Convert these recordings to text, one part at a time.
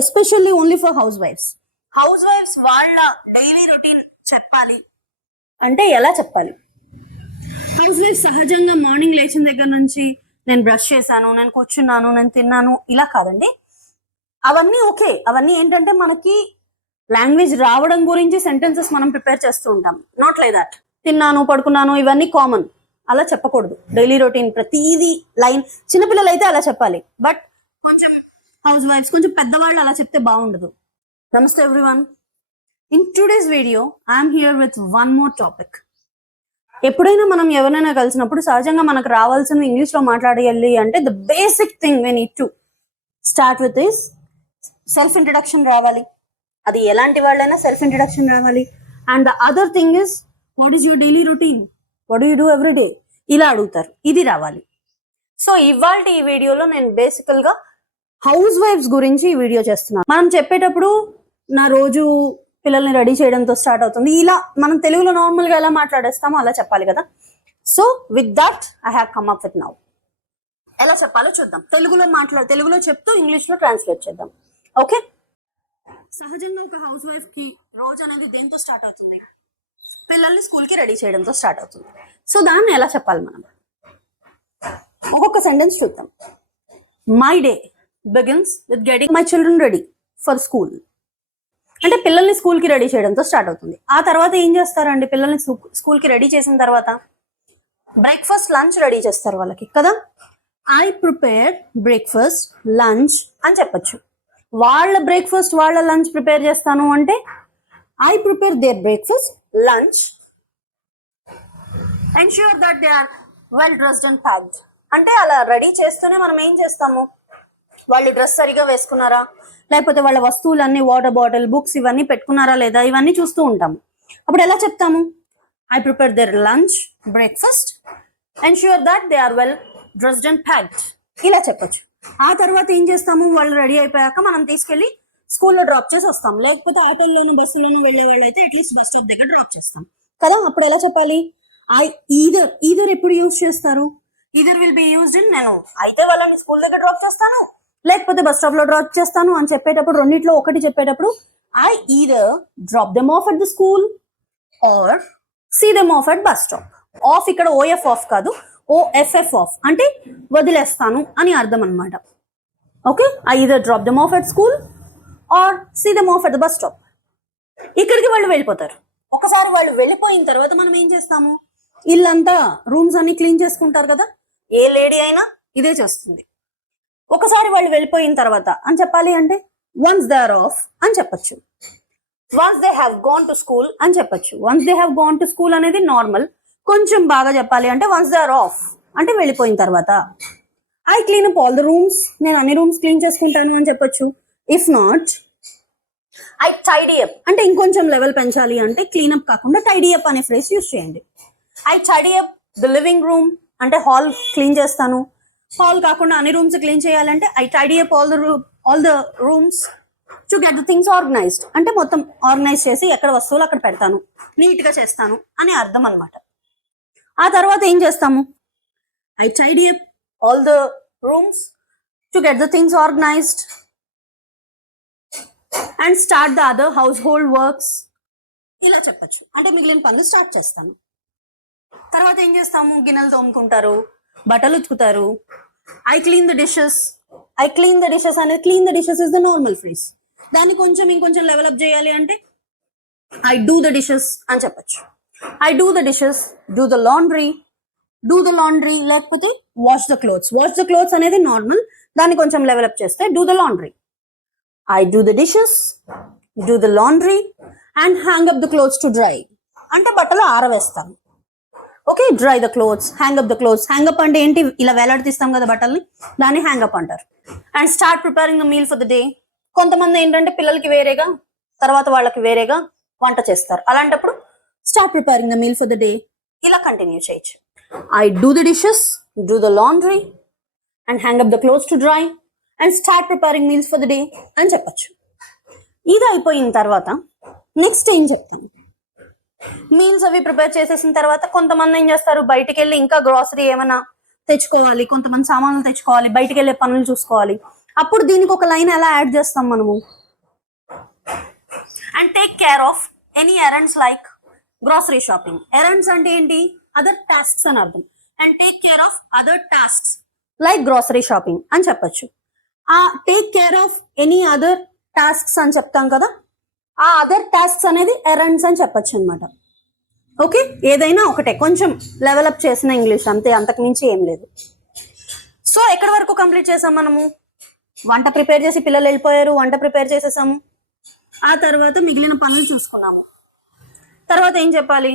Especially only for house wives. House wives వాళ్ళ daily routine చెప్పాలి అంటే ఎలా చెప్పాలి? హౌస్ వైఫ్ సహజంగా మార్నింగ్ లేచిన దగ్గర నుంచి నేను బ్రష్ చేశాను, నేను కూర్చున్నాను, నేను తిన్నాను ఇలా కాదండి. అవన్నీ ఓకే, అవన్నీ ఏంటంటే మనకి లాంగ్వేజ్ రావడం గురించి సెంటెన్సెస్ మనం ప్రిపేర్ చేస్తూ ఉంటాం. నాట్ లైక్ దట్ తిన్నాను పడుకున్నాను ఇవన్నీ కామన్, అలా చెప్పకూడదు. డైలీ రొటీన్ ప్రతిదీ లైన్, చిన్నపిల్లలు అయితే అలా చెప్పాలి, బట్ కొంచెం హౌస్ వైఫ్స్ కొంచెం పెద్దవాళ్ళు అలా చెప్తే బాగుండదు. నమస్తే everyone, in today's video I'm here with one more topic. ఎప్పుడైనా మనం ఎవరైనా కలిసినప్పుడు సహజంగా మనకు రావాల్సిన ఇంగ్లీష్ లో మాట్లాడాలి అంటే the basic thing we need to start with is self introduction రావాలి. అది ఎలాంటి వాళ్ళైనా సెల్ఫ్ ఇంట్రడక్షన్ రావాలి. And the other thing is what is your daily routine, what you do every day, ఇలా అడుగుతారు, ఇది రావాలి. సో ఇవాళ ఈ వీడియోలో నేను బేసికల్ గా హౌస్ వైఫ్స్ గురించి ఈ వీడియో చేస్తున్నాను. మనం చెప్పేటప్పుడు నా రోజు పిల్లల్ని రెడీ చేయడంతో స్టార్ట్ అవుతుంది, ఇలా మనం తెలుగులో నార్మల్ గా ఎలా మాట్లాడేస్తామో అలా చెప్పాలి కదా. So with that I have come up with now. ఎలా చెప్పాలో చూద్దాం. తెలుగులో చెప్తూ ఇంగ్లీష్ లో ట్రాన్స్లేట్ చేద్దాం. ఓకే, సహజంగా ఒక హౌస్ వైఫ్ కి రోజు అనేది దేంతో స్టార్ట్ అవుతుంది? పిల్లల్ని స్కూల్ కి రెడీ చేయడంతో స్టార్ట్ అవుతుంది. సో దాన్ని ఎలా చెప్పాలి మనం? ఒక్కొక్క సెంటెన్స్ చూద్దాం. My day begins with getting my children ready for school. అంటే పిల్లల్ని స్కూల్ కి రెడీ చేయడంతో స్టార్ట్ అవుతుంది. ఆ తర్వాత ఏం చేస్తారండి? పిల్లల్ని స్కూల్ కి రెడీ చేసిన తర్వాత బ్రేక్ఫాస్ట్ లంచ్ రెడీ చేస్తారు వాళ్ళకి కదా. ఐ ప్రిపేర్ బ్రేక్ఫాస్ట్ లంచ్ అని చెప్పచ్చు. వాళ్ళ బ్రేక్ఫాస్ట్ వాళ్ళ లంచ్ ప్రిపేర్ చేస్తాను అంటే I prepare their breakfast lunch, ensure that they are well dressed and packed. అంటే అలా రెడీ చేస్తూనే మనం ఏం చేస్తాము, వాళ్ళు డ్రెస్ సరిగా వేసుకున్నారా, లేకపోతే వాళ్ళ వస్తువులన్నీ వాటర్ బాటిల్, బుక్స్ ఇవన్నీ పెట్టుకున్నారా లేదా, ఇవన్నీ చూస్తూ ఉంటాము. అప్పుడు ఎలా చెప్తాము? I prepare their lunch breakfast, ensure that they are well dressed and packed, ఇలా చెప్పొచ్చు. ఆ తర్వాత ఏం చేస్తాము, వాళ్ళు రెడీ అయిపోయాక మనం తీసుకెళ్లి స్కూల్లో డ్రాప్ చేసి వస్తాం. లేకపోతే ఆటోల్లోనూ బస్సులోనూ వెళ్లే వాళ్ళు అయితే అట్లీస్ట్ బస్ స్టాప్ దగ్గర డ్రాప్ చేస్తాం కదా. అప్పుడు ఎలా చెప్పాలి? ఐ ఈదర్ ఎప్పుడు యూజ్ చేస్తారు? Either will be used in నేను అయితే వాళ్ళని స్కూల్ దగ్గర డ్రాప్ చేస్తాను, లేకపోతే బస్ స్టాప్ లో డ్రాప్ చేస్తాను అని చెప్పేటప్పుడు రెండిట్లో ఒకటి చెప్పేటప్పుడు I either drop them off at the school or see them off at bus stop. Off ఇక్కడ ఓఎఫ్ ఆఫ్ కాదు, ఓఎఫ్ఎఫ్ ఆఫ్ అంటే వదిలేస్తాను అని అర్థం అనమాట. Okay, I either drop them off at school or see them off at the bus stop. ఇక్కడికి వాళ్ళు వెళ్ళిపోతారు. ఒకసారి వాళ్ళు వెళ్ళిపోయిన తర్వాత మనం ఏం చేస్తాము, ఇల్లంతా రూమ్స్ అన్ని క్లీన్ చేసుకుంటారు కదా. ఏ లేడీ అయినా ఇదే చేస్తుంది. ఒకసారి వాళ్ళు వెళ్ళిపోయిన తర్వాత అని చెప్పాలి అంటే వన్స్ దే ఆర్ ఆఫ్ అని చెప్పచ్చు, once they have gone to school అని చెప్పచ్చు. Once they have gone to school అనేది నార్మల్. కొంచెం బాగా చెప్పాలి అంటే వన్స్ దే ఆర్ ఆఫ్ అంటే వెళ్ళిపోయిన తర్వాత. I clean up all the rooms, నేను అన్ని రూమ్స్ క్లీన్ చేసుకుంటాను అని చెప్పొచ్చు. If not I tidy up అంటే ఇంకొంచెం లెవెల్ పెంచాలి అంటే క్లీన్ అప్ కాకుండా టైడీ అప్ అనే ఫ్రేజ్ యూజ్ చేయండి. I tidy up the living room అంటే హాల్ క్లీన్ చేస్తాను. హాల్ కాకుండా అన్ని రూమ్స్ క్లీన్ చేయాలంటే I tidy up all the rooms to get the things organised అంటే మొత్తం ఆర్గనైజ్ చేసి ఎక్కడ వస్తువులు అక్కడ పెడతాను, నీట్ గా చేస్తాను అని అర్థం అనమాట. ఆ తర్వాత ఏం చేస్తాము, I tidy up all the rooms to get the things organised and start the other house hold works, ఇలా చెప్పచ్చు. అంటే మిగిలిన పనులు స్టార్ట్ చేస్తాను. తర్వాత ఏం చేస్తాము, గిన్నెలు తోముకుంటారు, బట్టలు ఉతుకుతారు. I clean the dishes, I clean the dishes అనేది clean the dishes is the normal phrase. దాన్ని ఇంకొంచెం డెవలప్ చేయాలి అంటే ఐ డూ ద డిషెస్ అని చెప్పచ్చు. I do the dishes, do the laundry లేకపోతే wash the clothes. Wash the clothes అనేది normal, దాన్ని కొంచెం డెవలప్ చేస్తే do the laundry. I do the dishes, do the laundry and hang up the clothes to dry అంటే బట్టలు ఆరవేస్తాను. Okay, dry the clothes, hang up the clothes. Hang up అంటే ఏంటి, ఇలా వేలాడతీస్తాం కదా బట్టల్ని, దాన్ని హ్యాంగ్ అప్ అంటారు. And start preparing the meal for the day. కొంతమంది ఏంటంటే పిల్లలకి వేరేగా తర్వాత వాళ్ళకి వేరేగా వంట చేస్తారు. అలాంటప్పుడు start preparing the meal for the day, ఇలా కంటిన్యూ చేయొచ్చు. I do the dishes, do the laundry and hang up the clothes to dry and start preparing meals for the day అని చెప్పచ్చు. ఇది అయిపోయిన తర్వాత నెక్స్ట్ ఏం చెప్తాం, మీల్స్ అవి ప్రిపేర్ చేసేసిన తర్వాత కొంతమంది ఏం చేస్తారు, బయటికి వెళ్ళి ఇంకా గ్రాసరీ ఏమైనా తెచ్చుకోవాలి, కొంతమంది సామాన్లు తెచ్చుకోవాలి, బయటికి వెళ్ళే పనులు చూసుకోవాలి. అప్పుడు దీనికి ఒక లైన్ ఎలా యాడ్ చేస్తాం మనము? And take care of any errands like grocery shopping. Errands అంటే ఏంటి? అదర్ టాస్క్స్ అని అర్థం. And take care of other tasks like grocery shopping అని చెప్పొచ్చు. ఆ take care of any other tasks అని చెప్తాం కదా, ఆ అదర్ టాస్క్స్ అనేది ఎరండ్స్ అని చెప్పొచ్చు అనమాట. ఓకే, ఏదైనా ఒకటే, కొంచెం లెవెలప్ చేసిన ఇంగ్లీష్ అంతే, అంతకు మించి ఏం లేదు. సో ఎక్కడి వరకు కంప్లీట్ చేసాం మనము? వంట ప్రిపేర్ చేసి పిల్లలు వెళ్ళిపోయారు, వంట ప్రిపేర్ చేసేసాము. ఆ తర్వాత మిగిలిన పనులు చూసుకున్నాము. తర్వాత ఏం చెప్పాలి?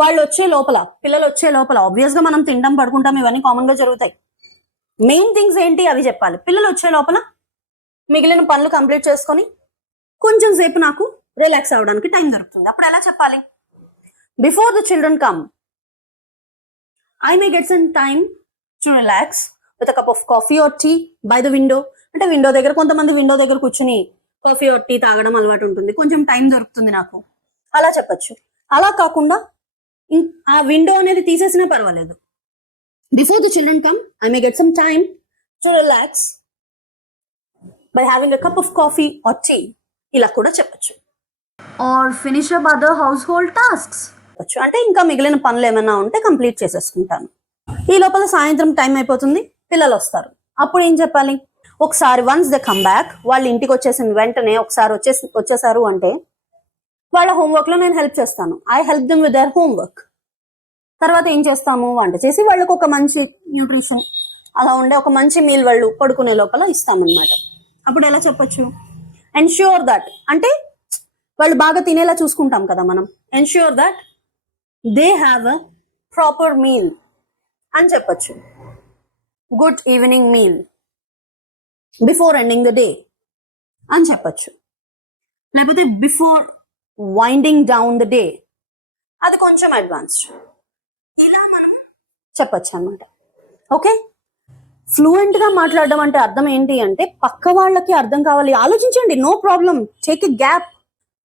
వాళ్ళు వచ్చే లోపల, పిల్లలు వచ్చే లోపల ఆబ్వియస్ గా మనం తినడం పడుకుంటాం, ఇవన్నీ కామన్ గా జరుగుతాయి. మెయిన్ థింగ్స్ ఏంటి అవి చెప్పాలి. పిల్లలు వచ్చే లోపల మిగిలిన పనులు కంప్లీట్ చేసుకొని కొంచెం సేపు నాకు రిలాక్స్ అవ్వడానికి టైం దొరుకుతుంది. అప్పుడు ఎలా చెప్పాలి? Before the children come I may get some time to relax with a cup of coffee or tea by the window. అంటే విండో దగ్గర, కొంతమంది విండో దగ్గర కూర్చుని కాఫీ ఆర్ టీ తాగడం అలవాటు ఉంటుంది, కొంచెం టైం దొరుకుతుంది నాకు, అలా చెప్పచ్చు. అలా కాకుండా ఆ విండో అనేది తీసేసినా పర్వాలేదు. Before the children come I may get some time to relax by having a cup of coffee or tea, ఇలా కూడా చెప్పచ్చు. Or finish up other household tasks. అంటే ఇంకా మిగిలిన పనులు ఏమైనా ఉంటే కంప్లీట్ చేసేసుకుంటాను. ఈ లోపల సాయంత్రం టైం అయిపోతుంది, పిల్లలు వస్తారు. అప్పుడు ఏం చెప్పాలి? ఒకసారి వన్స్ దే కమ్ బ్యాక్, వాళ్ళు ఇంటికి వచ్చేసిన వెంటనే ఒకసారి వచ్చేసారు అంటే వాళ్ళ హోంవర్క్ లో నేను హెల్ప్ చేస్తాను. I help them with their homework. తర్వాత ఏం చేస్తాము? వంట చేసి వాళ్ళకు ఒక మంచి న్యూట్రిషన్ అలా ఉండే ఒక మంచి మీల్ వాళ్ళు పడుకునే లోపల ఇస్తామన్నమాట. అప్పుడు ఎలా చెప్పొచ్చు? ఎన్ష్యూర్ దట్, అంటే వాళ్ళు బాగా తినేలా చూసుకుంటాం కదా మనం. Ensure that they have a proper meal అని చెప్పొచ్చు. Good evening meal before ending the day అని చెప్పొచ్చు. లేకపోతే before winding down the day, అది కొంచెం అడ్వాన్స్డ్. ఇలా మనం చెప్పొచ్చు అనమాట. ఓకే, ఫ్లూయెంట్ గా మాట్లాడడం అంటే అర్థం ఏంటి అంటే పక్క వాళ్ళకి అర్థం కావాలి. ఆలోచించండి, no problem, take a gap.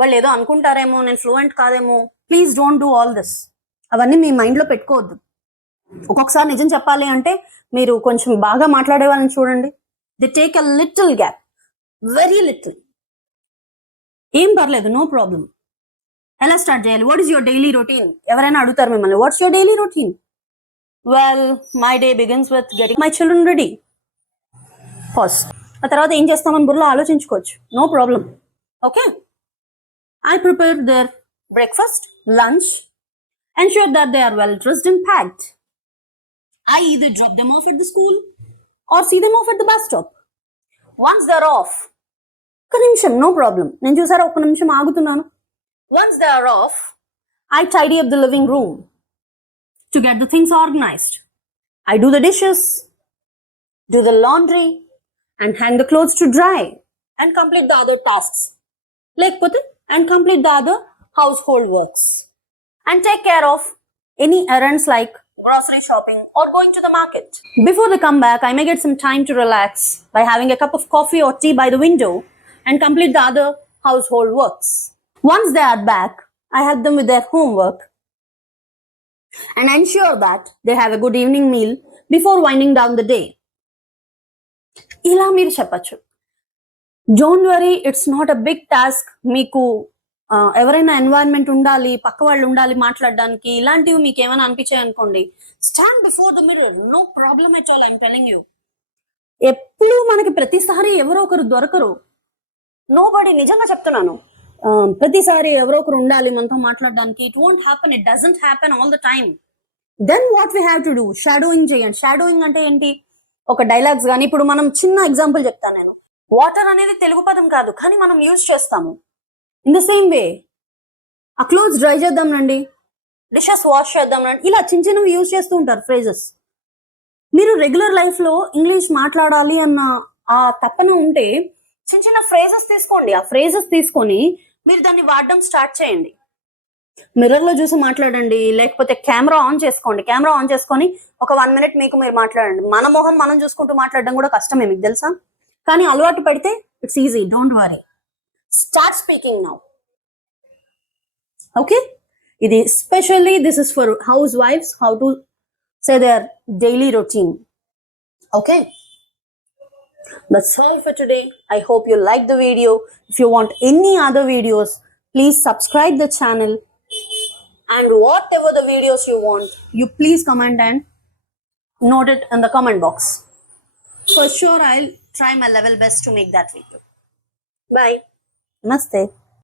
వాళ్ళు ఏదో అనుకుంటారేమో నేను ఫ్లూయెంట్ కాదేమో, please don't do all this. అవన్నీ మీ మైండ్ లో పెట్టుకోవద్దు. ఒక్కొక్కసారి నిజం చెప్పాలి అంటే మీరు కొంచెం బాగా మాట్లాడే వాళ్ళని చూడండి, the take a little gap, very little, ఏం పర్లేదు, నో ప్రాబ్లం. ఎలా స్టార్ట్ చేయాలి? What is your daily routine? ఎవరైనా అడుగుతారు మిమ్మల్ని, what's your daily routine? Well, my day begins with getting my children ready first. ఆ తర్వాత ఏం చేస్తామని బుర్రలో ఆలోచించుకోవచ్చు, no problem. Okay, I prepare their breakfast, lunch, ensure that they are well dressed and packed. I either drop them off at the school or see them off at the bus stop. Once they're off, ఒక్క నిమిషం, no problem, నేను చూసారా ఒక్క నిమిషం ఆగుతున్నాను. Once they are off, I tidy up the living room to get the things organized. I do the dishes, do the laundry, and hang the clothes to dry, and complete the other tasks. లేకపోతే and complete the other household works, and take care of any errands like grocery shopping or going to the market. Before they come back, I may get some time to relax by having a cup of coffee or tea by the window and complete the other household works. Once they are back, I help them with their homework and ensure that they have a good evening meal before winding down the day. ఇలా మీరు చెప్పచ్చు. Don't worry, it's not a big task. మీకు ఎవరైనా environment ఉండాలి, పక్క వాళ్ళు ఉండాలి మాట్లాడడానికి, ఇలాంటివి మీకు ఏమైనా అనిపించాయి అనుకోండి, stand before the mirror, no problem at all. I'm telling you, ఎప్పుడు మనకి ప్రతిసారి ఎవరో ఒకరు దొరకరు. నోబడీ, నిజంగా చెప్తున్నాను, ప్రతిసారి ఎవరో ఒకరు ఉండాలి మనతో మాట్లాడడానికి. It won't happen, it doesn't happen all the time. Then what we have to do? Shadowing చేయండి. షాడోయింగ్ అంటే ఏంటి? ఒక డైలాగ్స్ కానీ, ఇప్పుడు మనం చిన్న ఎగ్జాంపుల్ చెప్తాను నేను. వాటర్ అనేది తెలుగు పదం కాదు, కానీ మనం యూజ్ చేస్తాము. ఇన్ ద సేమ్ వే, ఆ క్లోత్స్ డ్రై చేద్దాం రండి, డిషెస్ వాష్ చేద్దాం రండి, ఇలా చిన్న చిన్నవి యూజ్ చేస్తూ ఉంటారు ఫ్రేజెస్. మీరు రెగ్యులర్ లైఫ్ లో ఇంగ్లీష్ మాట్లాడాలి అన్న ఆ తపన ఉంటే చిన్న చిన్న ఫ్రేజెస్ తీసుకోండి. ఆ ఫ్రేజెస్ తీసుకొని మీరు దాన్ని వాడడం స్టార్ట్ చేయండి. మిర్రర్ లో చూసి మాట్లాడండి, లేకపోతే కెమెరా ఆన్ చేసుకోండి. కెమెరా ఆన్ చేసుకొని ఒక 1 minute మీకు మీరు మాట్లాడండి. మన మొహం మనం చూసుకుంటూ మాట్లాడడం కూడా కష్టమే, మీకు తెలుసా? కానీ అలవాటు పడితే it's easy. Don't worry, start speaking now. Okay, ఇది specially this is for house wifes, how to say their daily routine. Okay, That's all for today. I hope you liked the video. If you want any other videos, please subscribe the channel. And whatever the videos you want, you please comment and note it in the comment box. For sure, I'll try my level best to make that video. Bye. Namaste.